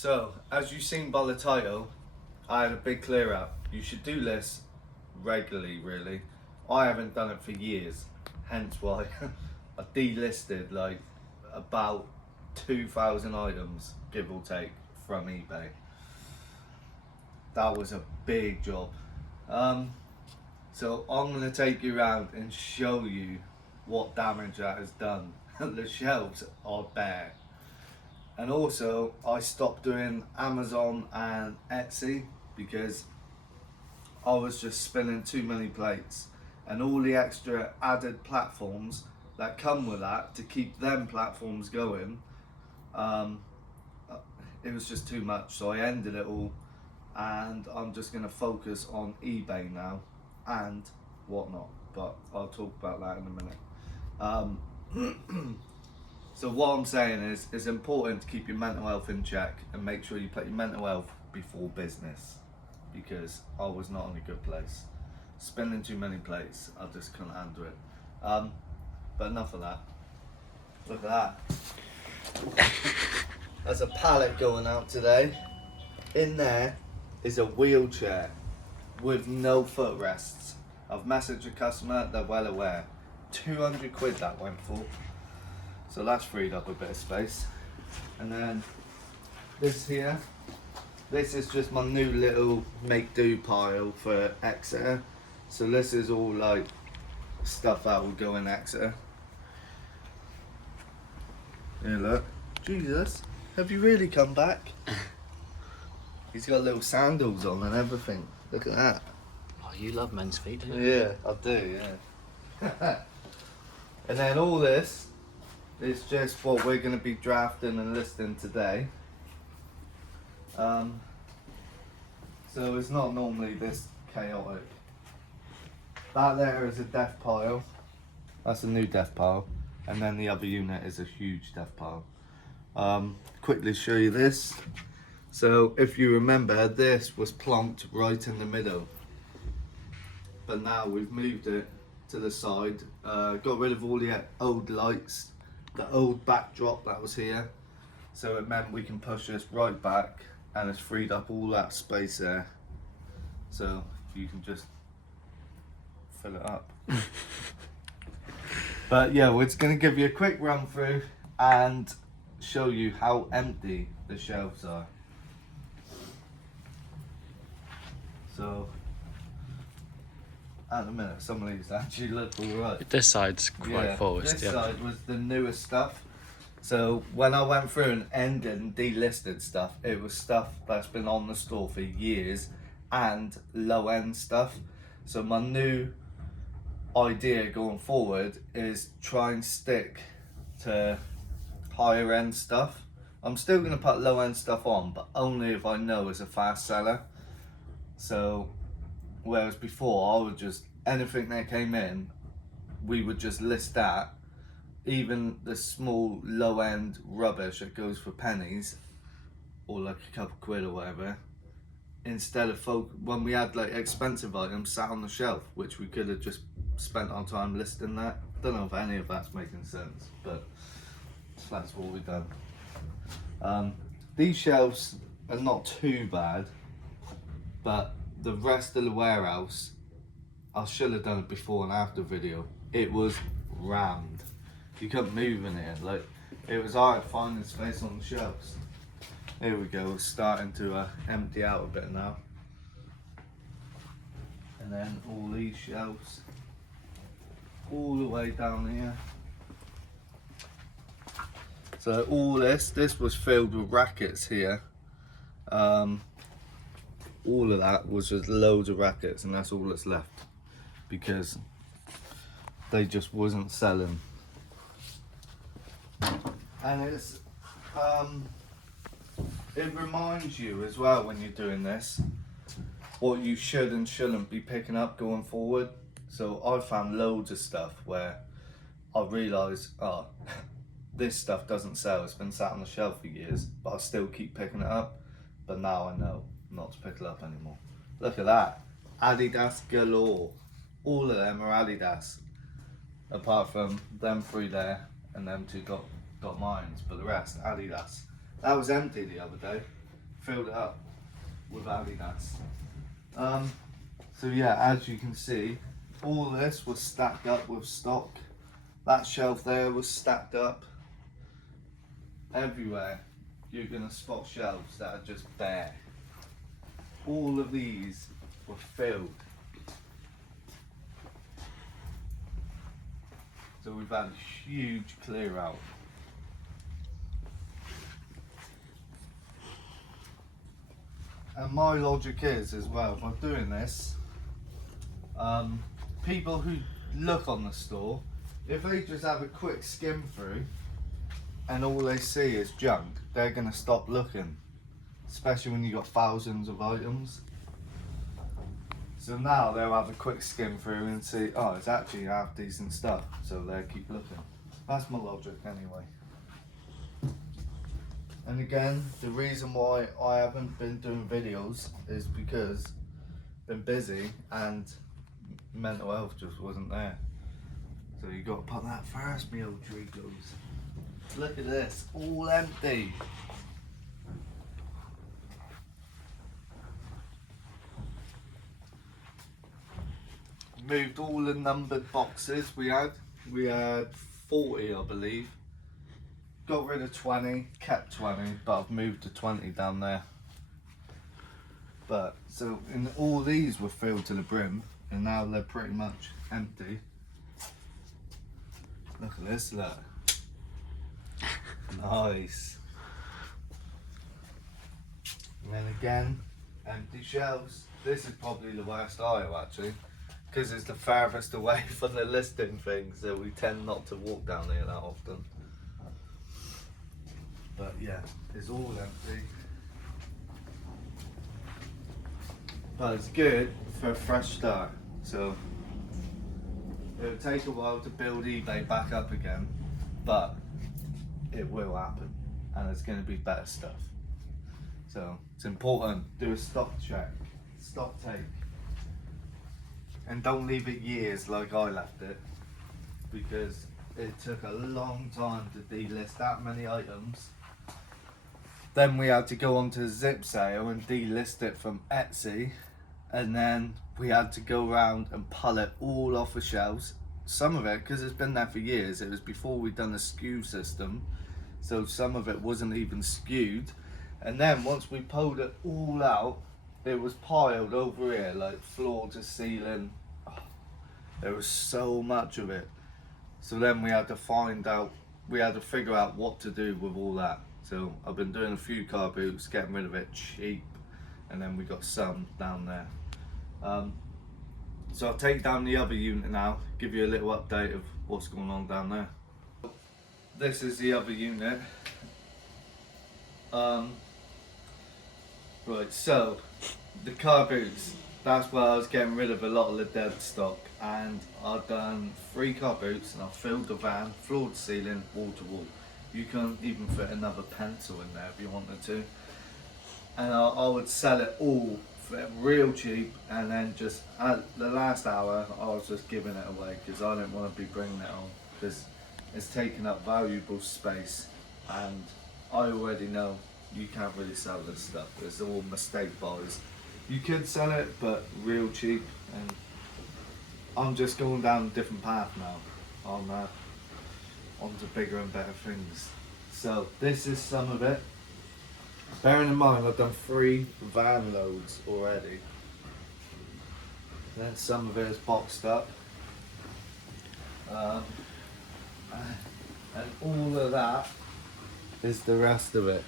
So, as you've seen by the title, I had a big clear out. You should do this regularly, really. I haven't done it for years, hence why I delisted like about 2,000 items, give or take, from eBay. That was a big job. So I'm going to take you around and show you what damage that has done. The shelves are bare. And also, I stopped doing Amazon and Etsy because I was just spinning too many plates, and all the extra added platforms that come with that to keep them platforms going, it was just too much. So I ended it all, and I'm just going to focus on eBay now and whatnot, but I'll talk about that in a minute. So what I'm saying is, it's important to keep your mental health in check and make sure you put your mental health before business, because I was not in a good place. Spending too many plates, I just couldn't handle it. But enough of that. Look at that. There's a pallet going out today. In there is a wheelchair with no footrests. I've messaged a customer, they're well aware. 200 quid that went for. So that's freed up a bit of space. And then this here, this is just my new little make do pile for Exeter. So this is all like stuff that will go in Exeter. Here, look. Jesus, have you really come back? He's got little sandals on and everything. Look at that. Oh, you love men's feet, don't you? Yeah, I do, yeah. And then all this is just what we're going to be drafting and listing today. So it's not normally this chaotic. That there is a death pile. That's a new death pile. And then the other unit is a huge death pile. Quickly show you this. So if you remember, this was plonked right in the middle. But now we've moved it to the side. Got rid of all the old lights, the old backdrop that was here. So it meant we can push this right back, and it's freed up all that space there. So you can just fill it up. But yeah, we're just going to give you a quick run through and show you how empty the shelves are. So at the minute, some of these actually look alright. This side's quite full. This side was the newest stuff. So when I went through and ended and delisted stuff, it was stuff that's been on the store for years and low end stuff. So my new idea going forward is try and stick to higher end stuff. I'm still going to put low end stuff on, but only if I know it's a fast seller. So whereas before I would just, anything that came in, we would just list that. Even the small low end rubbish that goes for pennies or like a couple quid or whatever, instead of when we had like expensive items sat on the shelf, which we could have just spent our time listing that. Don't know if any of that's making sense, but that's what we've done. These shelves are not too bad, but the rest of the warehouse, I should have done it before and after video. It was rammed. You couldn't move in here. Like, it was hard finding space on the shelves. Here we go, it's starting to empty out a bit now. And then all these shelves, all the way down here. So all this was filled with rackets here. All of that was just loads of rackets, and that's all that's left because they just wasn't selling. And it's it reminds you as well when you're doing this what you should and shouldn't be picking up going forward. So I found loads of stuff where I realised, oh, this stuff doesn't sell, it's been sat on the shelf for years, but I still keep picking it up. But now I know not to pick it up anymore. Look at that, Adidas galore. All of them are Adidas, apart from them three there, and them two got mines, but the rest Adidas. That was empty the other day. filled it up with Adidas. So yeah, as you can see, all this was stacked up with stock. That shelf there was stacked up. Everywhere you're gonna spot shelves that are just bare. All of these were filled. So we've had a huge clear out. And my logic is as well, if I'm doing this, people who look on the store, if they just have a quick skim through and all they see is junk, they're going to stop looking, especially when you've got thousands of items. So now they'll have a quick skim through and see, oh, it's actually half decent stuff, so they'll keep looking. That's my logic anyway. And again, the reason why I haven't been doing videos is because I've been busy and mental health just wasn't there. So you got to put that first, me old Dricos. Look at this, all empty. Moved all the numbered boxes we had. We had 40, I believe. Got rid of 20, kept 20, but I've moved to 20 down there. But so in all these were filled to the brim, and now they're pretty much empty. Look at this, look. Nice. And then again, empty shelves. This is probably the worst aisle actually, because it's the farthest away from the listing thing, so we tend not to walk down here that often. But yeah, it's all empty. But it's good for a fresh start. So it'll take a while to build eBay back up again, but it will happen, and it's going to be better stuff. So it's important, do a stock check, stock take, and don't leave it years like I left it, because it took a long time to delist that many items. Then we had to go onto Zip Sale and delist it from Etsy, and then we had to go around and pull it all off the shelves. Some of it, because it's been there for years, it was before we'd done the SKU system, so some of it wasn't even skewed. And then once we pulled it all out, it was piled over here, like floor to ceiling. Oh, there was so much of it. So then we had to figure out what to do with all that. So I've been doing a few car boots, getting rid of it cheap, and then we got some down there. So I'll take down the other unit now, give you a little update of what's going on down there. This is the other unit. Right, so the car boots, that's where I was getting rid of a lot of the dead stock, and I've done 3 car boots and I've filled the van, floor to ceiling, wall to wall. You can't even fit another pencil in there if you wanted to. And I would sell it all for real cheap, and then just at the last hour I was just giving it away because I didn't want to be bringing it on, because it's taking up valuable space, and I already know you can't really sell this stuff. It's all mistake buys. You could sell it, but real cheap, and I'm just going down a different path now onto bigger and better things. So this is some of it. Bearing in mind I've done 3 van loads already. Then some of it is boxed up. And all of that is the rest of it.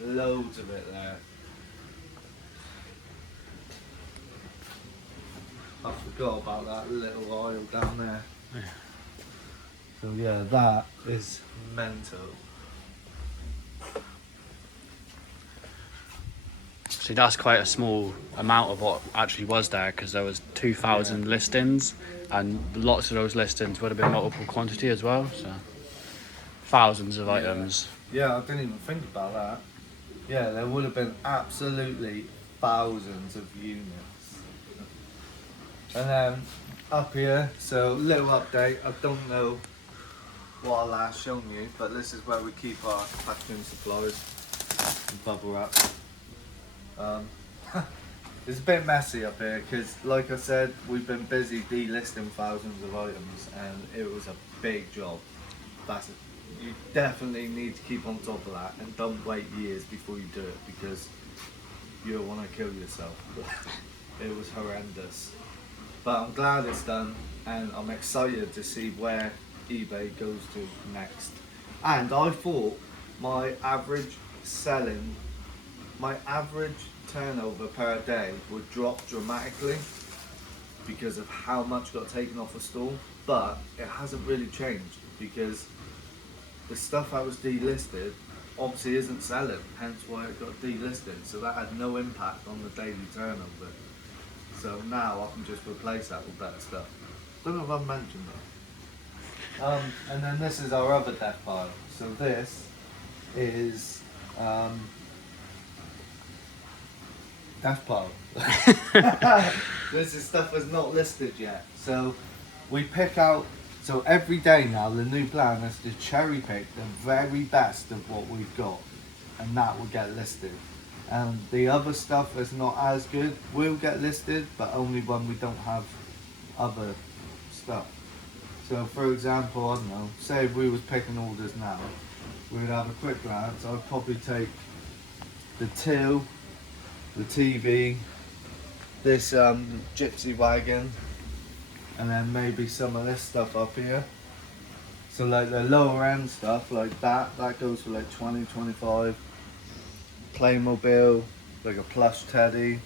Loads of it there. I forgot about that little aisle down there. Yeah. So yeah, that is mental. See, that's quite a small amount of what actually was there, because there was 2,000 listings, and lots of those listings would have been multiple quantity as well, so thousands of items. Yeah, I didn't even think about that. Yeah, there would have been absolutely thousands of units. And then up here, so little update, I don't know what I last shown you, but this is where we keep our packaging supplies and bubble wrap. It's a bit messy up here because, like I said, we've been busy delisting thousands of items, and it was a big job. You definitely need to keep on top of that, and don't wait years before you do it, because you'll want to kill yourself. It was horrendous, but I'm glad it's done, and I'm excited to see where eBay goes to next. And I thought my average turnover per day would drop dramatically because of how much got taken off the store, but it hasn't really changed, because the stuff that was delisted obviously isn't selling, hence why it got delisted, so that had no impact on the daily turnover. So now I can just replace that with better stuff. Don't know if I've mentioned that. And then this is our other death pile. So this is death pile. This is stuff that's not listed yet. So we pick out, so every day now the new plan is to cherry pick the very best of what we've got, and that will get listed. And the other stuff that's not as good will get listed, but only when we don't have other stuff. So for example, I don't know, say if we was picking orders now, we would have a quick glance. I'd probably take the till, the TV, this gypsy wagon, and then maybe some of this stuff up here. So like the lower end stuff like that goes for like 20, 25. Playmobil, like a plush teddy,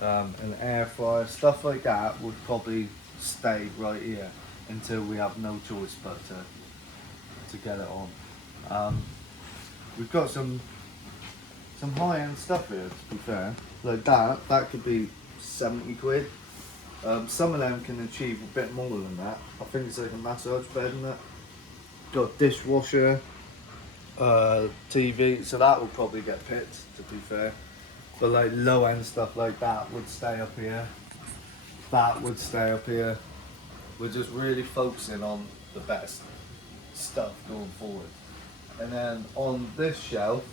an air fryer, stuff like that would probably stay right here until we have no choice but to get it on. We've got some high-end stuff here, to be fair. Like that could be 70 quid. Some of them can achieve a bit more than that. I think it's like a massage bed and that. Got dishwasher, TV, so that will probably get picked, to be fair. But like low end stuff like that would stay up here. That would stay up here. We're just really focusing on the best stuff going forward. And then on this shelf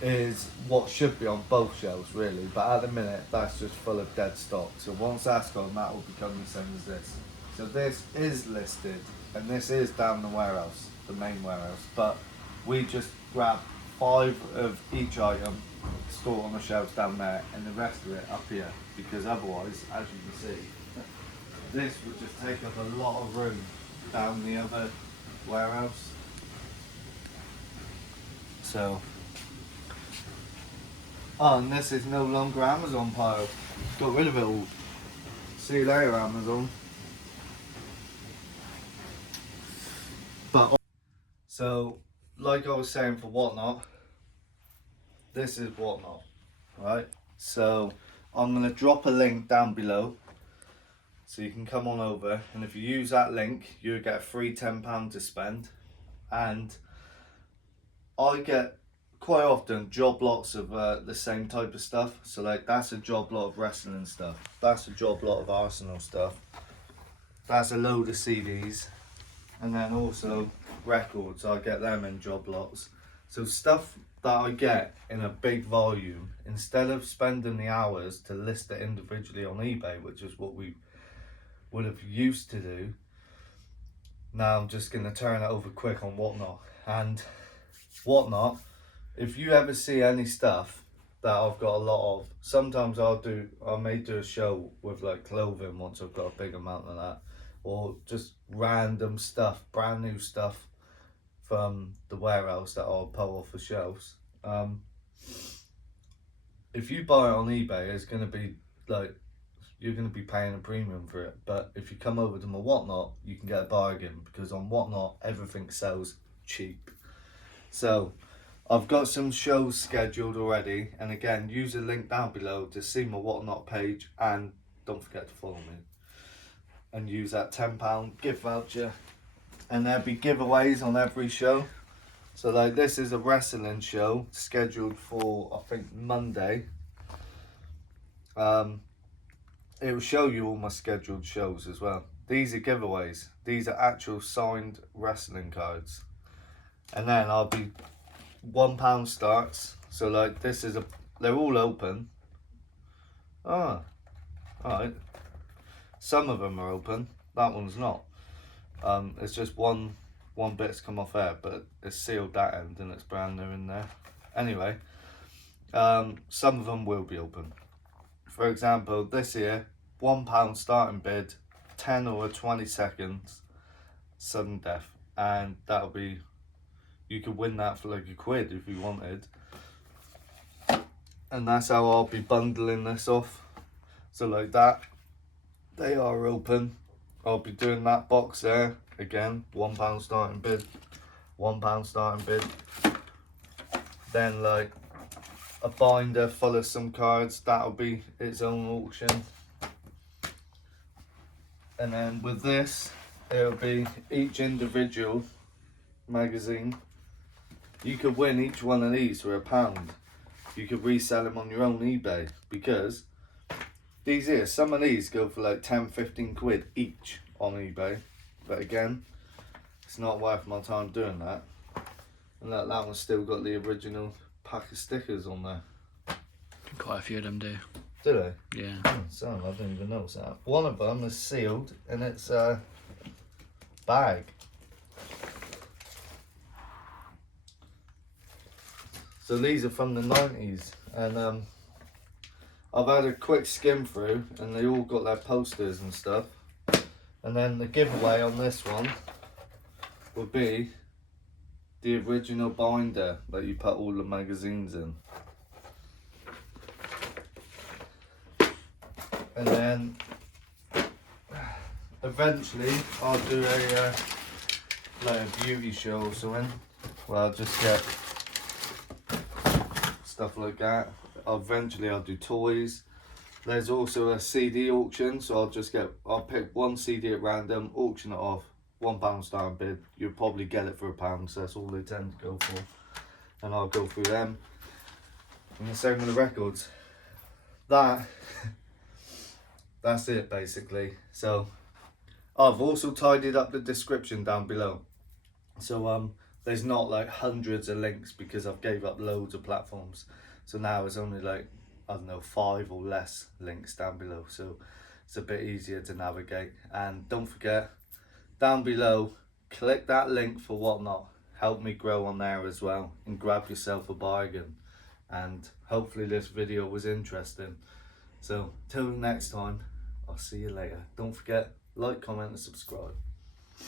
is what should be on both shelves really, but at the minute that's just full of dead stock. So once that's gone, that will become the same as this. So this is listed, and this is down the warehouse, the main warehouse, but we just grab 5 of each item, store on the shelves down there, and the rest of it up here, because otherwise, as you can see, this would just take up a lot of room down the other warehouse. So, oh, and this is no longer Amazon pile. Got rid of it all. See you later, Amazon. But so, like I was saying for Whatnot, this is Whatnot, right? So I'm gonna drop a link down below, so you can come on over, and if you use that link, you get a free £10 to spend. And I get quite often job lots of the same type of stuff. So like that's a job lot of wrestling stuff, that's a job lot of Arsenal stuff, that's a load of CDs, and then also records. I get them in job lots. So stuff that I get in a big volume, instead of spending the hours to list it individually on eBay, which is what we would have used to do, now I'm just going to turn it over quick on Whatnot. And Whatnot, if you ever see any stuff that I've got a lot of, sometimes I may do a show with like clothing once I've got a big amount of that, or just random stuff, brand new stuff from the warehouse that I'll pull off the shelves. If you buy it on eBay, it's going to be like, you're going to be paying a premium for it. But if you come over to my Whatnot, you can get a bargain, because on Whatnot everything sells cheap. So I've got some shows scheduled already, and again, use the link down below to see my Whatnot page, and don't forget to follow me and use that £10 gift voucher, and there'll be giveaways on every show. So like this is a wrestling show scheduled for I think Monday. It will show you all my scheduled shows as well. These are giveaways. These are actual signed wrestling cards. And then I'll be £1 starts. So like this is they're all open. Ah, alright. Some of them are open. That one's not. It's just one bit's come off air, but it's sealed that end and it's brand new in there. Anyway, some of them will be open. For example, this here, £1 starting bid, 10 or 20 seconds, sudden death, and that'll be, you could win that for like £1 if you wanted. And that's how I'll be bundling this off. So like that, they are open. I'll be doing that box there again, £1 starting bid, £1 starting bid. Then like a binder full of some cards, that'll be its own auction. And then with this, it'll be each individual magazine. You could win each one of these for £1. You could resell them on your own eBay, because these here, some of these go for like 10-15 quid each on eBay. But again, it's not worth my time doing that. And look, that one's still got the original pack of stickers on there. Quite a few of them do. Do they? Yeah. Oh, so I didn't even notice that. One of them is sealed and it's a bag. So these are from the 90s, and I've had a quick skim through and they all got their posters and stuff. And then the giveaway on this one would be the original binder that you put all the magazines in. And then eventually I'll do a like a beauty show or something where I'll just get stuff like that. Eventually I'll do toys. There's also a CD auction, so I'll pick one CD at random, auction it off, £1 starting bid. You'll probably get it for £1, so that's all they tend to go for. And I'll go through them. And the same with the records. That's it basically. So I've also tidied up the description down below. So there's not like hundreds of links because I've gave up loads of platforms. So now it's only like, I don't know, 5 or less links down below. So it's a bit easier to navigate. And don't forget, down below, click that link for Whatnot. Help me grow on there as well, and grab yourself a bargain. And hopefully this video was interesting. So till next time, I'll see you later. Don't forget, like, comment and subscribe.